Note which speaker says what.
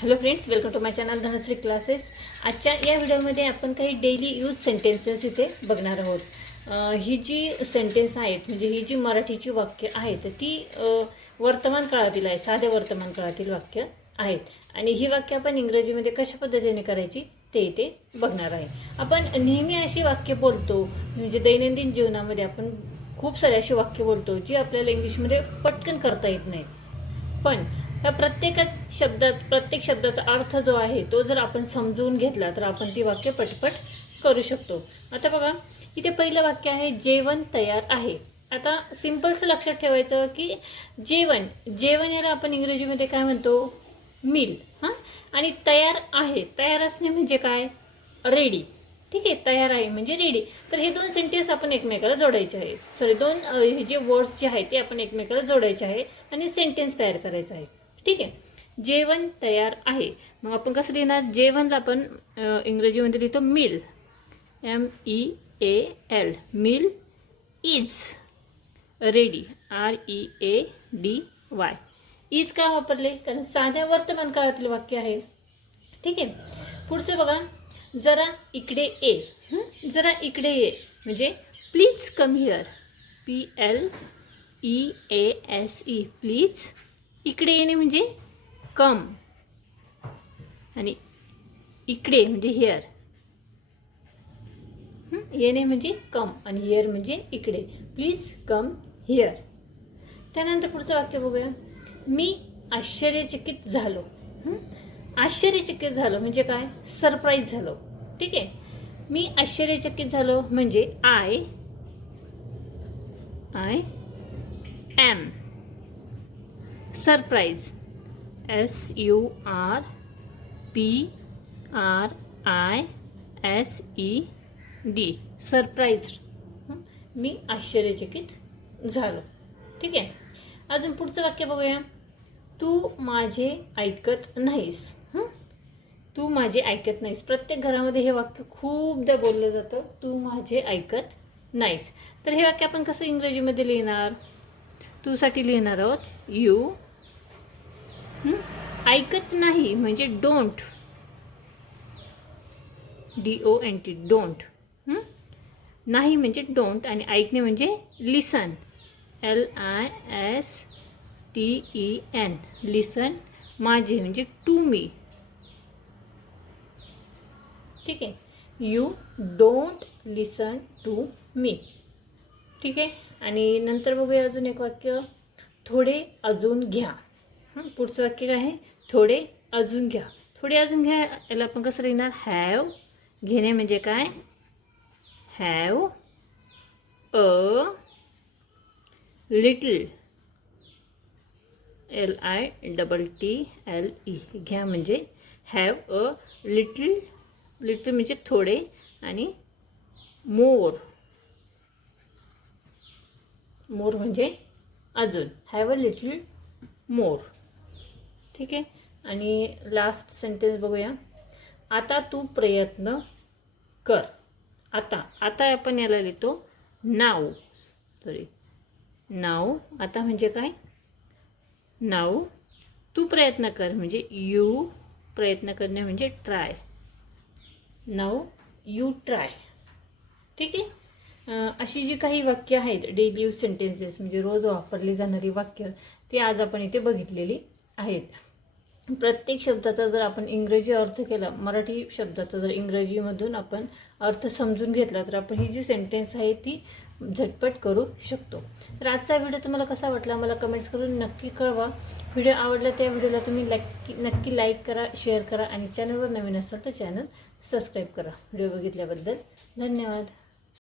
Speaker 1: Hello friends welcome to my channel Dhanashree classes आजच्या या व्हिडिओमध्ये आपण काही डेली यूज सेंटेन्सेस इथे बघणार आहोत. ही जी सेंटेन्स आहेत म्हणजे ही जी मराठीची वाक्य आहेत ती वर्तमान काळातील आहे साध्या वर्तमान काळातील वाक्य आहेत. आणि ही वाक्य आपण इंग्रजीमध्ये कशा पद्धतीने करायची ते इथे बघणार आहे. आपण नेहमी अशी वाक्य बोलतो म्हणजे दैनंदिन जीवनामध्ये आपण खूप सारे अशी वाक्य बोलतो जी आपल्याला इंग्लिशमध्ये पटकन करता येत नाही. पण त्या प्रत्येक शब्दात प्रत्येक शब्दाचा अर्थ जो आहे तो जर आपण समजून घेतला तर आपण ती वाक्य पटपट करू शकतो. आता बघा इथे पहिलं वाक्य आहे जेवण तयार आहे. आता सिम्पल्स लक्षात ठेवायचं की जेवण जेवण याला आपण इंग्रजीमध्ये काय म्हणतो? मिल हां? आणि तयार आहे. तयार असणे म्हणजे काय? रेडी. ठीक आहे तयार आहे म्हणजे रेडी. तर हे दोन सेंटेन्स आपण एकमेकाला जोडायचे आहे सॉरी दोन हे जे वर्ड्स जे आहेत ते आपण एकमेकाला जोडायचे आहे आणि सेंटेन्स तयार करायचं आहे. ठीक आहे. जेवण तयार आहे. मग आपण कसं लिहिणार? जेवणला आपण इंग्रजीमध्ये लिहितो meal. M E A L meal is ready. R E A D Y is का वापरले? कारण साध्या वर्तमान काळातील वाक्य आहे. ठीक आहे. पुढचं बघा. जरा इकडे ये. जरा इकडे ये. म्हणजे please come here P L E A S E please इकडे येणे म्हणजे कम. आणि इकडे म्हणजे हिअर येणे म्हणजे कम आणि हिअर म्हणजे इकडे. प्लीज कम हिअर त्यानंतर पुढचं वाक्य बघूया. मी आश्चर्यचकित झालो. आश्चर्यचकित झालो म्हणजे काय? सरप्राईज झालो. ठीक आहे? मी आश्चर्यचकित झालो म्हणजे I I am surprise S U R P R I S E D surprise मी आश्चर्यचकित झालो. ठीक आहे? अजून पुढचं वाक्य बघूया. तू माझे ऐकत नाहीस. तू माझे ऐकत नाहीस. प्रत्येक घरामध्ये हे वाक्य खूपदा बोललं जातं. तू माझे ऐकत नाहीस. तर हे वाक्य आपण कसं इंग्रजीमध्ये लिहिणार? तूसाठी लिहिणार आहोत? यू ऐकत नाही म्हणजे don't D O N T don't नाही म्हणजे डोंट आणि ऐकणे म्हणजे listen L I S T E N listen माझे म्हणजे टू मी ठीक आहे? You don't listen to me ठीक आहे? आणि नंतर बघूया अजून एक वाक्य. थोडे अजून घ्या. पुढचं वाक्य काय आहे? थोडे अजून घ्या. थोडे अजून घ्या याला आपण कसं लिहिणार? हॅव. घेणे म्हणजे काय? Have a little. L I double T L E. घ्या म्हणजे हॅव अ लिटल. लिटल म्हणजे थोडे आणि मोर. मोर म्हणजे अजून. Have a little more. ठीक आहे? आणि लास्ट सेंटेन्स बघूया. आता तू प्रयत्न कर. आता आता आपण याला लिहितो नाव. सॉरी नाव आता म्हणजे काय? नाव. तू प्रयत्न कर म्हणजे यू प्रयत्न करणे म्हणजे ट्राय नाव यू ट्राय ठीक आहे? अशी जी काही वाक्य आहेत डेली यूज सेंटेन्सेस म्हणजे रोज वापरली जाणारी वाक्य ती आज आपण इथे बघितलेली. आहेत. प्रत्येक शब्दाचा जर आपण इंग्रजी अर्थ केला मराठी शब्दाचा जर इंग्रजीमधून आपण अर्थ समजून घेतला तर आपण ही जी सेंटेन्स आहे ती झटपट करू शकतो. तर आजचा व्हिडिओ तुम्हाला कसा वाटला मला कमेंट्स करून नक्की कळवा. व्हिडिओ आवडला त्या व्हिडिओला तुम्ही लाईक नक्की लाईक करा शेअर करा आणि चॅनलवर नवीन असाल तर चॅनल सबस्क्राईब करा. व्हिडिओ बघितल्याबद्दल धन्यवाद.